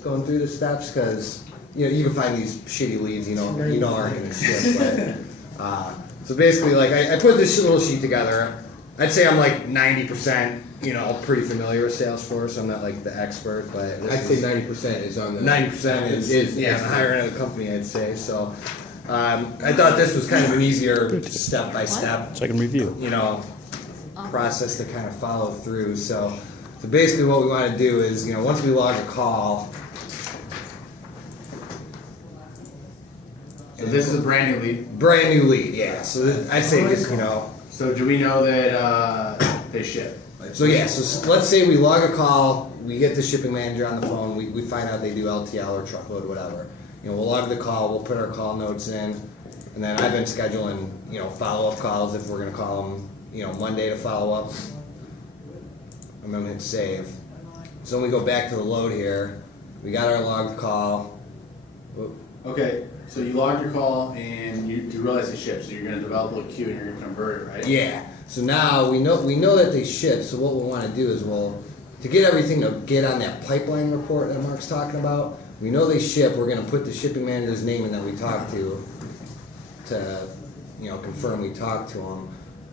Going through the steps because you can find these shitty leads aren't going to ship. But so basically, like I put this little sheet together. I'd say I'm like 90%, pretty familiar with Salesforce. I'm not like the expert, but I'd say 90% is on the 90% is the higher end of the company. I'd say so. I thought this was kind of an easier step by step, so I can review. Process to kind of follow through. So basically, what we want to do is once we log a call. So this is a brand new lead? Brand new lead, yeah. So I'd say just, So do we know that they ship? So yeah, so let's say we log a call, we get the shipping manager on the phone, we find out they do LTL or truckload, whatever. We'll log the call, we'll put our call notes in, and then I've been scheduling, follow-up calls if we're gonna call them, Monday to follow up. I'm gonna hit save. So when we go back to the load here, we got our logged call. Whoop. Okay, so you logged your call and you realize they ship, so you're going to develop a little queue and you're going to convert it, right? Yeah. So now we know that they ship. So what we'll want to do is to get everything to get on that pipeline report that Mark's talking about. We know they ship. We're going to put the shipping manager's name in that we talked to confirm we talked to them,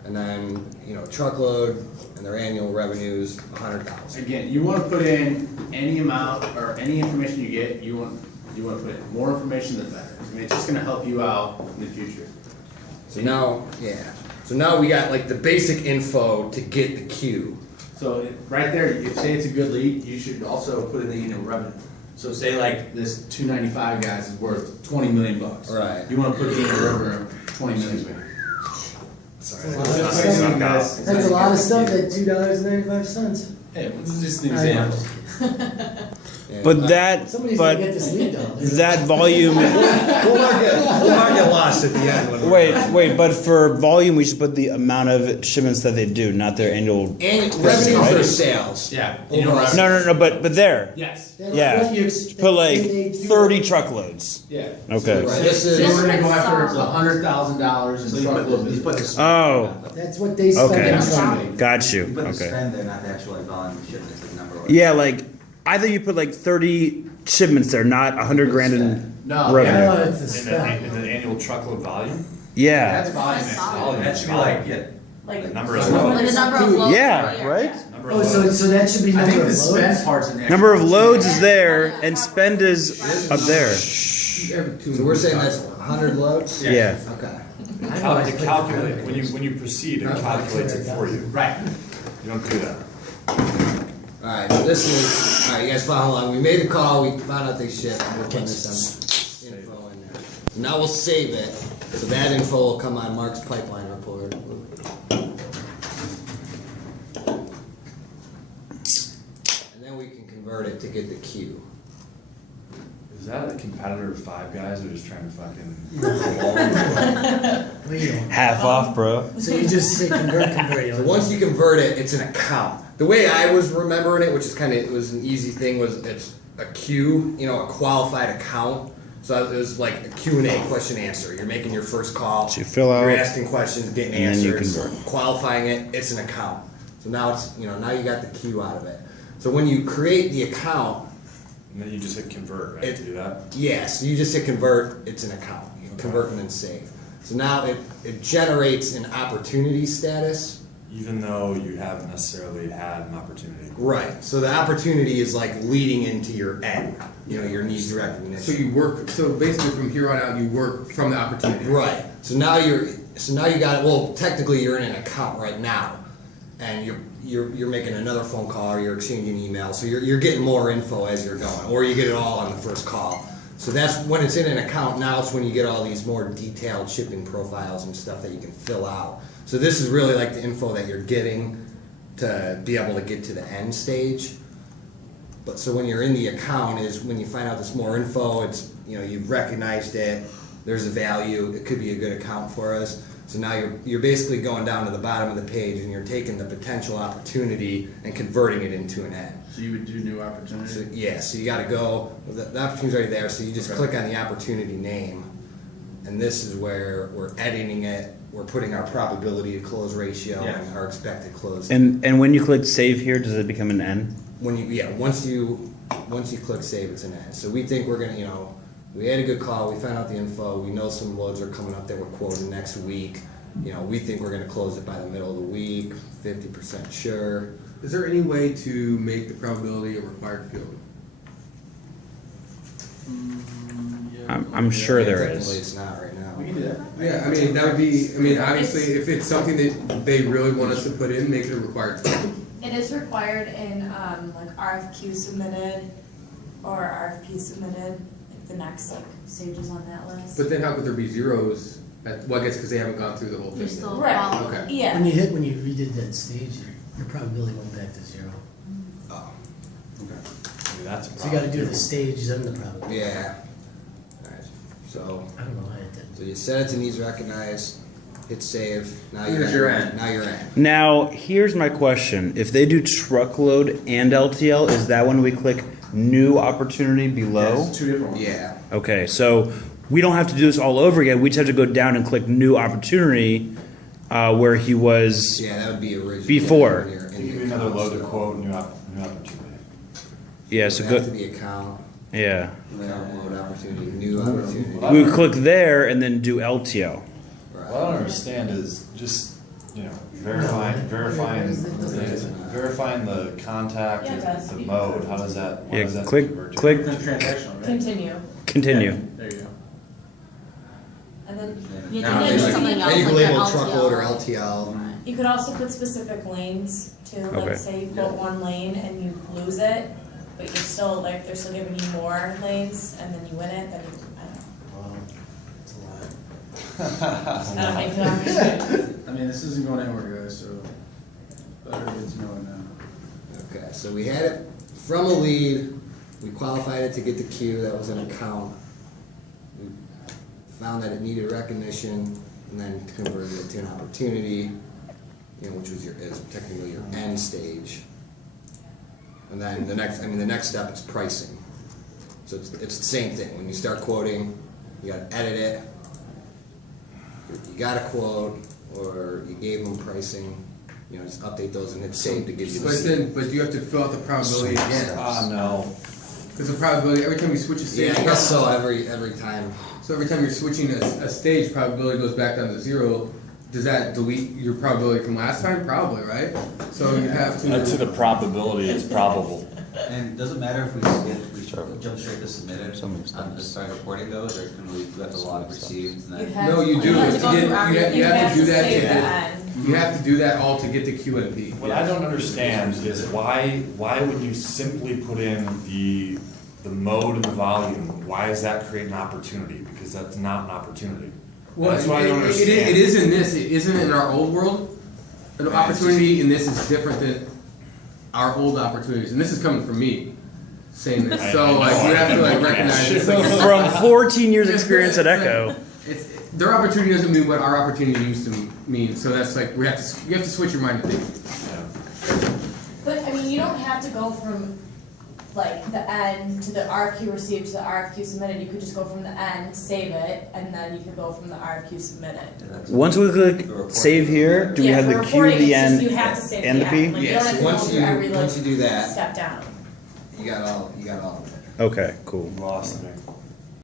and then truckload and their annual revenues $100,000. Again, you want to put in any amount or any information you get. You want to put in more information, the better. I mean, it's just going to help you out in the future. So now we got like the basic info to get the queue. So right there, if say it's a good lead, you should also put in the annual revenue. So say like this 295 guys is worth 20 million bucks. Right. You want to put the annual revenue of 20 million. Sorry. That's a lot of stuff at $2.95. Hey, this is just an example. Yeah. But that volume. We'll not get lost at the end. When Wait. But for volume, we should put the amount of shipments that they do, not their annual. Revenues or sales. Yeah. No. But there. Yes. Yeah. Put like 30 truckloads. Yeah. Okay. Right. This is. So we're gonna go after $100,000 in truckloads. Oh. That's what they spend Okay. on something. Got you. You put the Okay. spend there, not the actual volume of shipments, the number. Yeah, like I thought you put like 30 shipments there, not 100 grand in No, revenue. No, it's the In spend. the annual truckload volume? Yeah. That's volume. Volume. That should be like, The number Like of the loads. number of loads. Yeah, per year, right? yeah. Number of Oh, loads. so that should be I number think of the spend loads? part's in there. Number of loads is there, and spend is up there. So we're saying that's 100 loads. Yeah. Okay. It calculate when you proceed, it calculates it for you. Right. You don't do that. All right. So this is. All right. You guys follow along. We made the call. We found out they shipped. We're putting this info in there. So now we'll save it. So that info will come on Mark's pipeline report. And then we can convert it to get the queue. Is that a competitor of Five Guys or just trying to fucking? Well, you don't. Half off, bro. So you just say convert. So once you convert it, it's an account. The way I was remembering it, which is it was an easy thing, was it's a queue, a qualified account. So it was like a Q&A, question answer. You're making your first call. So you fill out, You're asking questions, getting and then you answers, convert. qualifying it. It's an account. So now it's now you got the queue out of it. So when you create the account, And then you just hit convert, right, to do that? yes, you just hit convert. It's an account. You convert and then save. So now it generates an opportunity status. Even though you haven't necessarily had an opportunity. Right. So the opportunity is like leading into your end, your needs recognition. So you work. So basically, from here on out, you work from the opportunity. Right. So now you got it. Well, technically, you're in an account right now, and you're making another phone call or you're exchanging emails. So you're getting more info as you're going, or you get it all on the first call. So that's when it's in an account. Now it's when you get all these more detailed shipping profiles and stuff that you can fill out. So this is really like the info that you're getting to be able to get to the end stage. But so when you're in the account is when you find out there's more info. It's you've recognized it. There's a value. It could be a good account for us. So now you're basically going down to the bottom of the page and you're taking the potential opportunity and converting it into an end. So you would do new opportunity? So, yeah, so you got to go, the opportunity's already there, so you just click on the opportunity name, and this is where we're editing it, we're putting our probability to close ratio Yeah. and our expected close. And when you click save here, does it become an N? Once you once you click save, it's an end. So we think we're gonna, we had a good call, we found out the info, we know some loads are coming up that we're quoting next week. We think we're gonna close it by the middle of the week, 50% sure. Is there any way to make the probability a required field? I'm sure there Technically, is. it's not right now. We can do that. Yeah, I mean, that would be, obviously, if it's something that they really want us to put in, make it a required field. It is required in like RFQ submitted or RFP submitted, like the next like stages on that list. But then how could there be zeros? I guess because they haven't gone through the whole thing. You're still Right. following. Okay. Yeah. When you redid that stage, your probability went back to 0. Oh, Maybe that's a So you problem. gotta do the stage, then the probability. yeah. Alright, so, I don't know why it didn't. so you set it to needs recognized, hit save, now Here's your end. Now you're in. Now, here's my question. If they do truckload and LTL, is that when we click new opportunity below? It's 2 different ones. Yeah. Okay, so we don't have to do this all over again. We just have to go down and click new opportunity where he was. Yeah, that would be original. Before. Give me another load to quote, new opportunity. Yeah, so Back to go. the account, Yeah. account load opportunity, new opportunity. Well, We would click there and then do LTL. What I don't understand is just, verifying the contact, Yeah, it does. the mode, how does that, what Yeah, does that click, convert to? click, Transactional, right? Continue. continue. There you go. And then You Now, can do then something you else can like label the truckload or LTL. LTL. you could also put specific lanes too. Like Okay. say you quote one lane and you lose it, but you're still like they're still giving you more lanes, and then you win it. Then Wow, it's a lot. that'll make it understand. I mean, this isn't going anywhere, guys, so better get to know it now. Okay, so we had it from a lead, we qualified it to get the queue, that was an account. We found that it needed recognition, and then converted it to an opportunity, which was is technically your end stage. And then the next step is pricing. So it's the same thing, when you start quoting, you gotta edit it, you got a quote, or you gave them pricing, just update those and hit save to give you the. But you have to fill out the probability again. No. Because the probability, every time you switch a stage. Yeah, I guess so, every time. So every time you're switching a stage, probability goes back down to 0. Does that delete your probability from last time? Probably, right? So you have to. I'd say the probability is probable. And does it matter if we jump straight to submitted, as far as reporting goes, or can we have to log received and then? No, you do. have To to go get- through you everything. you have to do that save to the get. end. You have to do that all to get the QNP. What I don't understand is why would you simply put in the mode and the volume? Why does that create an opportunity? Because that's not an opportunity. Well, That's why I don't it understand. is in this. It isn't in our old world. An opportunity in this is different than our old opportunities, and this is coming from me saying this. So like you have to like recognize it's like From 14 years experience at Echo. their opportunity doesn't mean what our opportunity used to mean. So that's like you have to switch your mind to think. But I mean, you don't have to go from like the end to the RFQ received to the RFQ submitted. You could just go from the end, save it, and then you could go from the RFQ submitted. Once we click save here, do we have for the Q, reporting, the it's just N, you have to save and the the P? end. Like, you Yeah, don't have so to go once through every you do that, step down. you got all of it. Okay, cool. You lost me.